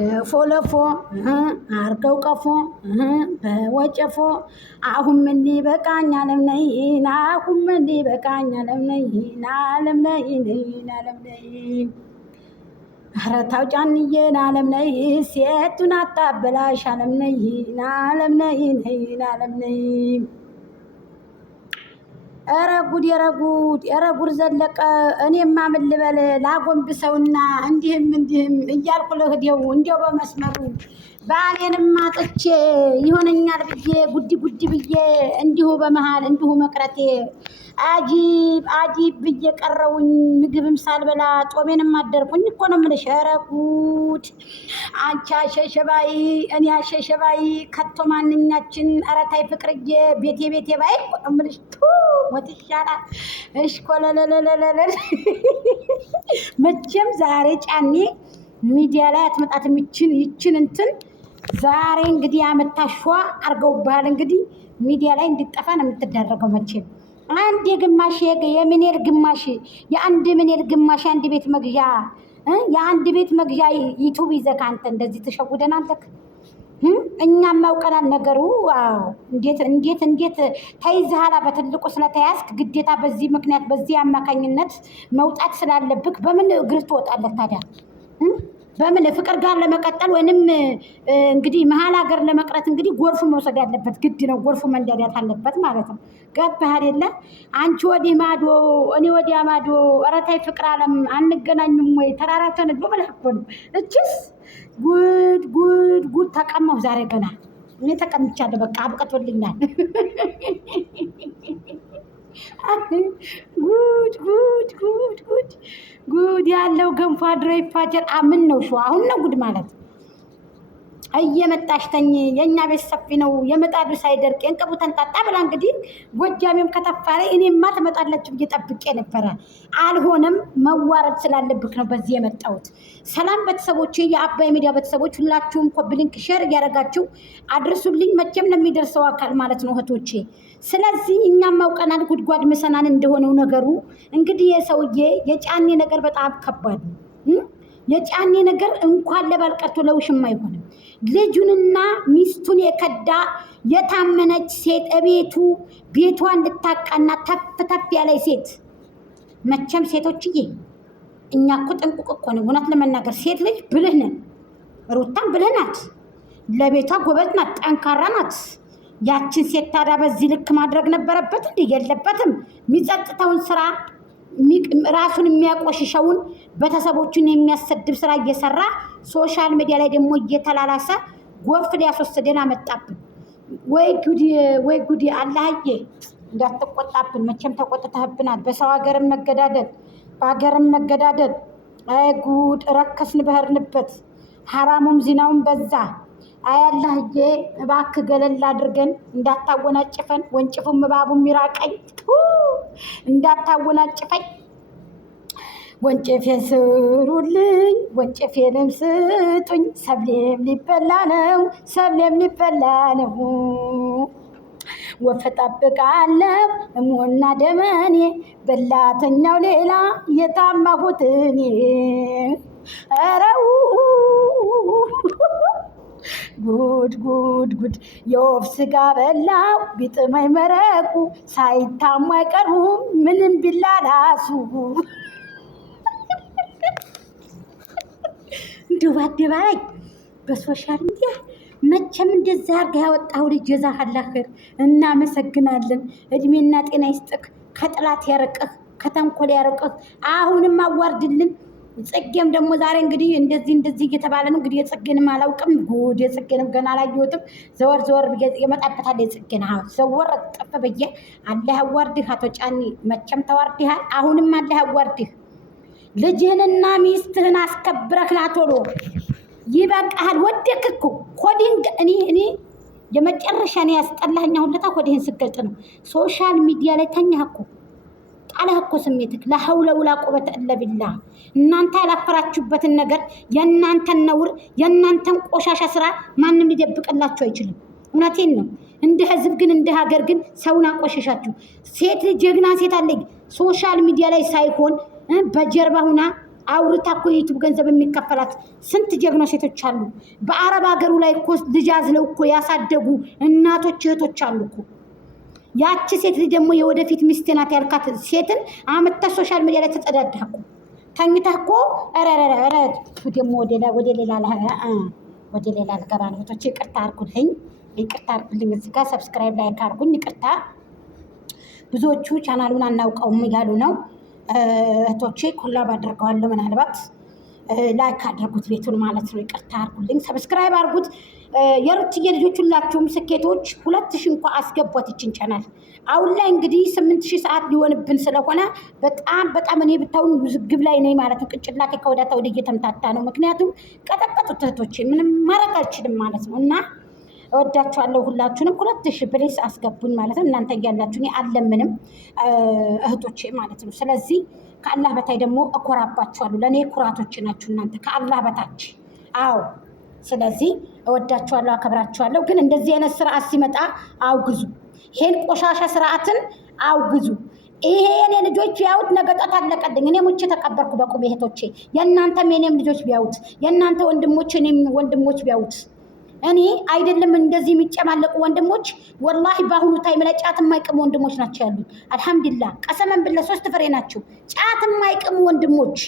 ለፎ አርገው ቀፎ በወጨፎ አሁን ምን ሊበቃኝ አለም ነይና አሁን ምን ሊበቃኝ አለም ነይና አለም ነይና አለም ነይ ኧረ ተው ጫንዬን አለም ነይ ሴቱን አታበላሽ አለም ነይና አለም ነይና አለም ነይ ኧረ ጉድ ኧረ ጉድ ኧረ ጉድ ዘለቀ እኔማ ምን ልበል ላጎንብሰውና እንዲህም እያልኩ ልሂደው እንዲያው በመስመሩ ባሌንም አጥቼ ይሆነኛል ብዬ ጉዲ ብዬ እንዲሁ በመሃል እንዲሁ መቅረቴ አጂብ ብዬ ቀረውኝ ምግብም ሳልበላ ጦሜንም አደርኩኝ እኮ ነው የምልሽ። ኧረ ጉድ አንቺ አሸሸባይ እኔ አሸሸባይ ከቶ ማንኛችን ኧረ ታይ ፍቅርዬ ቤቴ ባይ እኮ ነው የምልሽ። ሞት ይሻላል እሽኮለለለለለ መቼም ዛሬ ጫኔ ሚዲያ ላይ አትመጣትም። ይችን እንትን ዛሬ እንግዲህ አመታሽዋ አርገውብሃል። እንግዲህ ሚዲያ ላይ እንድጠፋ ነው የምትደረገው። መቼም አንድ የግማሽ የምኔር ግማሽ የአንድ ምኔር ግማሽ የአንድ ቤት መግዣ የአንድ ቤት መግዣ ዩቱብ ይዘህ አንተ እንደዚህ ተሸውደናል። እኛም አውቀናል ነገሩ። እንዴት ተይዘሃላ በትልቁ ስለተያዝክ ግዴታ በዚህ ምክንያት በዚህ አማካኝነት መውጣት ስላለብክ በምን እግር ትወጣለህ ታዲያ? በምን ፍቅር ጋር ለመቀጠል ወይንም እንግዲህ መሀል ሀገር ለመቅረት እንግዲህ ጎርፉ መውሰድ ያለበት ግድ ነው። ጎርፉ መንዳዳት አለበት ማለት ነው። ገባህ አይደለ? አንቺ ወዲህ ማዶ እኔ ወዲያ ማዶ ኧረ ተይ ፍቅር አለም አንገናኝም ወይ ተራራተን ብሎ መልኩ ነው። እችስ ጉድ ተቀማሁ ዛሬ ገና እኔ ተቀምቻለሁ። በቃ አብቅቶልኛል። ጉድ ያለው ገንፎ አድሮ ይፋጀር። ምን ነው ሸዋ አሁን ነው ጉድ ማለት እየመጣሽ ተኝ የኛ ቤት ሰፊ ነው የመጣዱ ሳይደርቅ እንቅቡ ተንጣጣ ብላ እንግዲህ ጎጃሜም ከተፋረ እኔማ ትመጣላችሁ ብዬ ጠብቄ ነበረ። አልሆነም። መዋረድ ስላለብክ ነው በዚህ የመጣሁት። ሰላም ቤተሰቦቼ፣ የአባይ ሚዲያ ቤተሰቦች ሁላችሁም ኮፕሊንክ ሼር እያደረጋችሁ አድርሱልኝ። መቼም ለሚደርሰው አካል ማለት ነው እህቶቼ። ስለዚህ እኛም አውቀናል ጉድጓድ ምሰናን እንደሆነው ነገሩ። እንግዲህ የሰውዬ የጫኔ ነገር በጣም ከባድ ነው። የጫኔ ነገር እንኳን ለባል ቀርቶ ለውሽም አይሆንም። ልጁንና ሚስቱን የከዳ የታመነች ሴት ቤቷ እንድታቃና ተፍ ያለ ሴት። መቼም ሴቶችዬ እኛ እኮ ጥንቁቅ እኮ ነው። እውነት ለመናገር ሴት ልጅ ብልህ ነን። ሩታም ብልህ ናት፣ ለቤቷ ጎበዝ ናት፣ ጠንካራ ናት። ያችን ሴት ታዲያ በዚህ ልክ ማድረግ ነበረበት እንዴ? የለበትም። የሚጸጥተውን ስራ ራሱን የሚያቆሽሸውን ቤተሰቦቹን የሚያሰድብ ስራ እየሰራ ሶሻል ሚዲያ ላይ ደግሞ እየተላላሰ ጎርፍ ሊያስወስደን አመጣብን። ወይ ጉድ አላህዬ እንዳትቆጣብን። መቼም ተቆጥተህብናል። በሰው ሀገርም መገዳደል በሀገርም መገዳደል። አይ ጉድ ረከስን በህርንበት። ሐራሙም ዚናውም በዛ። አይ አላህዬ እባክህ ገለል አድርገን እንዳታወናጭፈን። ወንጭፉም እባቡም ይራቀኝ እንዳታወናጭፈኝ። ወንጭፌን ስሩልኝ ወንጭፌንም ስጡኝ። ሰብሌም ሊበላ ነው። ወፍ እጠብቃለሁ እሞና ደመኔ በላተኛው ሌላ የታማሁት እኔ። ኧረ ጉድ የወፍ ስጋ በላው ቢጥመኝ መረቁ። ሳይታሙ አይቀሩም ምንም ቢላላሱ። እንዲሁ በአደባባይ በሶሻል ሚዲያ መቼም እንደዛ አድርገህ ያወጣው ልጅ ጀዛኸላህ ኸይር። እናመሰግናለን። እድሜና ጤና ይስጥህ። ከጥላት ያርቅህ፣ ከተንኮል ያርቅህ። አሁንም አዋርድልን። ጽጌም ደግሞ ዛሬ እንግዲህ እንደዚህ እየተባለ ነው። እንግዲህ የጽጌንም አላውቅም። ጉድ የጽጌንም ገና አላየሁትም። ዘወር የመጣበታል። የጽጌን ዘወር ጠፍ ብዬ አላህ ያዋርድህ። አቶ ጫኒ መቼም ተዋርድሃል። አሁንም አላህ ያዋርድህ። ልጅህንና ሚስትህን አስከብረህ ናቶሎ ይበቃሃል። ወደክ እኮ ኮዲንግ እኔ የመጨረሻ ነው ያስጠላኸኝ። አሁን ለታ ኮዲህን ስገልጥ ነው ሶሻል ሚዲያ ላይ ተኛህ እኮ ጣለህ እኮ ስሜትክ። ለሐውለ ወላ ቁወተ ኢላ ቢላህ። እናንተ ያላፈራችሁበትን ነገር የእናንተን ነውር የእናንተን ቆሻሻ ስራ ማንም ሊደብቅላችሁ አይችልም። እውነቴን ነው። እንደ ህዝብ ግን እንደ ሀገር ግን ሰውን አቆሸሻችሁ። ሴት ልጅ ጀግና ሴት አለኝ ሶሻል ሚዲያ ላይ ሳይሆን በጀርባ ሁና አውርታ እኮ የዩቱብ ገንዘብ የሚከፈላት ስንት ጀግኖ ሴቶች አሉ። በአረብ ሀገሩ ላይ እኮ ልጅ አዝለው እኮ ያሳደጉ እናቶች እህቶች አሉ እኮ። ያቺ ሴት ልጅ ደግሞ የወደፊት ሚስቴ ናት ያልካት ሴትን አመጣ ሶሻል ሚዲያ ላይ ተጸዳዳህ እኮ ተኝተህ እኮ ረረረ ደግሞ ወደ ሌላ ልገባ ነው። እህቶቼ ይቅርታ አድርጉልኝ፣ እዚህ ጋር ሰብስክራይብ ላይ ካርጉኝ ይቅርታ። ብዙዎቹ ቻናሉን አናውቀውም እያሉ ነው እህቶቼ። ኮላብ አድርገዋለሁ፣ ምናልባት ላይክ አድርጉት ቤቱን ማለት ነው። ይቅርታ አድርጉልኝ፣ ሰብስክራይብ አድርጉት። የሩትዬ ልጆች ሁላችሁም ስኬቶች 2000 እንኳ አስገቧት ይችን ቻናል። አሁን ላይ እንግዲህ 8000 ሰዓት ሊሆንብን ስለሆነ በጣም እኔ ብታውን ውዝግብ ላይ ነኝ ማለት ነው። ቅጭላቴ ከወዳታ ወደ እየተምታታ ነው። ምክንያቱም ቀጠቀጡት እህቶቼ፣ ምንም ማድረግ አልችልም ማለት ነው። እና እወዳችኋለሁ ሁላችሁንም። 2000 ፕሌስ አስገቡኝ ማለት ነው። እናንተ እያላችሁ እኔ አልለምንም እህቶቼ ማለት ነው። ስለዚህ ከአላህ በታይ ደግሞ እኮራባችኋለሁ። ለእኔ ኩራቶች ናችሁ እናንተ ከአላህ በታች። አዎ፣ ስለዚህ እወዳችኋለሁ፣ አከብራችኋለሁ። ግን እንደዚህ አይነት ስርዓት ሲመጣ አውግዙ። ይሄን ቆሻሻ ስርዓትን አውግዙ። ይሄ የኔ ልጆች ቢያዩት ነገ ጧት አለቀልኝ። እኔ ሙቼ ተቀበርኩ በቁም እህቶቼ። የእናንተም የኔም ልጆች ቢያዩት፣ የእናንተ ወንድሞች የኔም ወንድሞች ቢያዩት። እኔ አይደለም እንደዚህ የሚጨማለቁ ወንድሞች ወላሂ በአሁኑ ታይም ላይ ጫት የማይቅሙ ወንድሞች ናቸው ያሉት። አልሐምዱሊላህ ቀሰመን ብለ 3 ፍሬ ናቸው ጫት የማይቅሙ ወንድሞች።